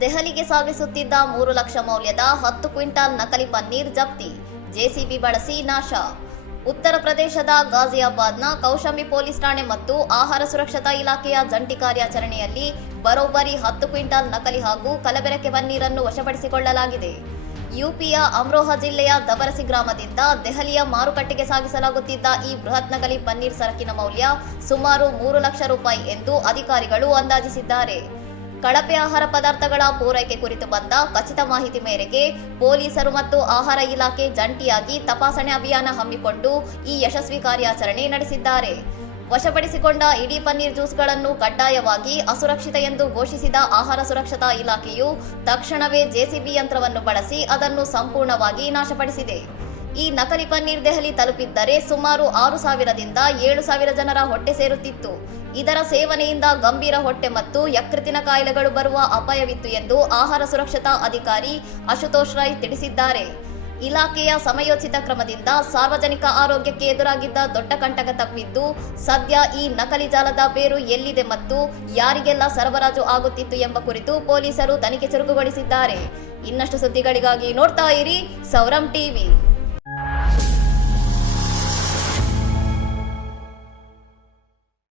ದೆಹಲಿಗೆ ಸಾಗಿಸುತ್ತಿದ್ದ 3 ಲಕ್ಷ ಮೌಲ್ಯದ 10 ಕ್ವಿಂಟಾಲ್ ನಕಲಿ ಪನ್ನೀರ್ ಜಪ್ತಿ, ಜೆಸಿಬಿ ಬಳಸಿ ನಾಶ. ಉತ್ತರ ಪ್ರದೇಶದ ಗಾಜಿಯಾಬಾದ್ನ ಕೌಶಂಬಿ ಪೊಲೀಸ್ ಠಾಣೆ ಮತ್ತು ಆಹಾರ ಸುರಕ್ಷತಾ ಇಲಾಖೆಯ ಜಂಟಿ ಕಾರ್ಯಾಚರಣೆಯಲ್ಲಿ ಬರೋಬ್ಬರಿ 10 ಕ್ವಿಂಟಾಲ್ ನಕಲಿ ಹಾಗೂ ಕಲಬೆರಕೆ ಪನ್ನೀರನ್ನು ವಶಪಡಿಸಿಕೊಳ್ಳಲಾಗಿದೆ. ಯುಪಿಯ ಅಮ್ರೋಹಾ ಜಿಲ್ಲೆಯ ದಬರಸಿ ಗ್ರಾಮದಿಂದ ದೆಹಲಿಯ ಮಾರುಕಟ್ಟೆಗೆ ಸಾಗಿಸಲಾಗುತ್ತಿದ್ದ ಈ ಬೃಹತ್ ನಕಲಿ ಪನ್ನೀರ್ ಸರಕಿನ ಮೌಲ್ಯ ಸುಮಾರು 3 ಲಕ್ಷ ರೂಪಾಯಿ ಎಂದು ಅಧಿಕಾರಿಗಳು ಅಂದಾಜಿಸಿದ್ದಾರೆ. ಕಳಪೆ ಆಹಾರ ಪದಾರ್ಥಗಳ ಪೂರೈಕೆ ಕುರಿತು ಬಂದ ಖಚಿತ ಮಾಹಿತಿ ಮೇರೆಗೆ ಪೊಲೀಸರು ಮತ್ತು ಆಹಾರ ಇಲಾಖೆ ಜಂಟಿಯಾಗಿ ತಪಾಸಣೆ ಅಭಿಯಾನ ಹಮ್ಮಿಕೊಂಡು ಈ ಯಶಸ್ವಿ ಕಾರ್ಯಾಚರಣೆ ನಡೆಸಿದ್ದಾರೆ. ವಶಪಡಿಸಿಕೊಂಡ ಇಡೀ ಪನ್ನೀರ್ ಜ್ಯೂಸ್ಗಳನ್ನು ಕಡ್ಡಾಯವಾಗಿ ಅಸುರಕ್ಷಿತ ಎಂದು ಘೋಷಿಸಿದ ಆಹಾರ ಸುರಕ್ಷತಾ ಇಲಾಖೆಯು ತಕ್ಷಣವೇ ಜೆಸಿಬಿ ಯಂತ್ರವನ್ನು ಬಳಸಿ ಅದನ್ನು ಸಂಪೂರ್ಣವಾಗಿ ನಾಶಪಡಿಸಿದೆ. ಈ ನಕಲಿ ಪನ್ನೀರ್ ದೆಹಲಿ ತಲುಪಿದ್ದರೆ ಸುಮಾರು 6,000ದಿಂದ 7,000 ಜನರ ಹೊಟ್ಟೆ ಸೇರುತ್ತಿತ್ತು. ಇದರ ಸೇವನೆಯಿಂದ ಗಂಭೀರ ಹೊಟ್ಟೆ ಮತ್ತು ಯಕೃತ್ತಿನ ಕಾಯಿಲೆಗಳು ಬರುವ ಅಪಾಯವಿತ್ತು ಎಂದು ಆಹಾರ ಸುರಕ್ಷತಾ ಅಧಿಕಾರಿ ಅಶುತೋಷ್ ರೈ ತಿಳಿಸಿದ್ದಾರೆ. ಇಲಾಖೆಯ ಸಮಯೋಚಿತ ಕ್ರಮದಿಂದ ಸಾರ್ವಜನಿಕ ಆರೋಗ್ಯಕ್ಕೆ ಎದುರಾಗಿದ್ದ ದೊಡ್ಡ ಕಂಟಕ ತಪ್ಪಿದ್ದು, ಸದ್ಯ ಈ ನಕಲಿ ಜಾಲದ ಬೇರು ಎಲ್ಲಿದೆ ಮತ್ತು ಯಾರಿಗೆಲ್ಲ ಸರಬರಾಜು ಆಗುತ್ತಿತ್ತು ಎಂಬ ಕುರಿತು ಪೊಲೀಸರು ತನಿಖೆ ಚುರುಕುಗೊಳಿಸಿದ್ದಾರೆ. ಇನ್ನಷ್ಟು ಸುದ್ದಿಗಳಿಗಾಗಿ ನೋಡ್ತಾ ಇರಿ ಸೌರಂ ಟಿವಿ.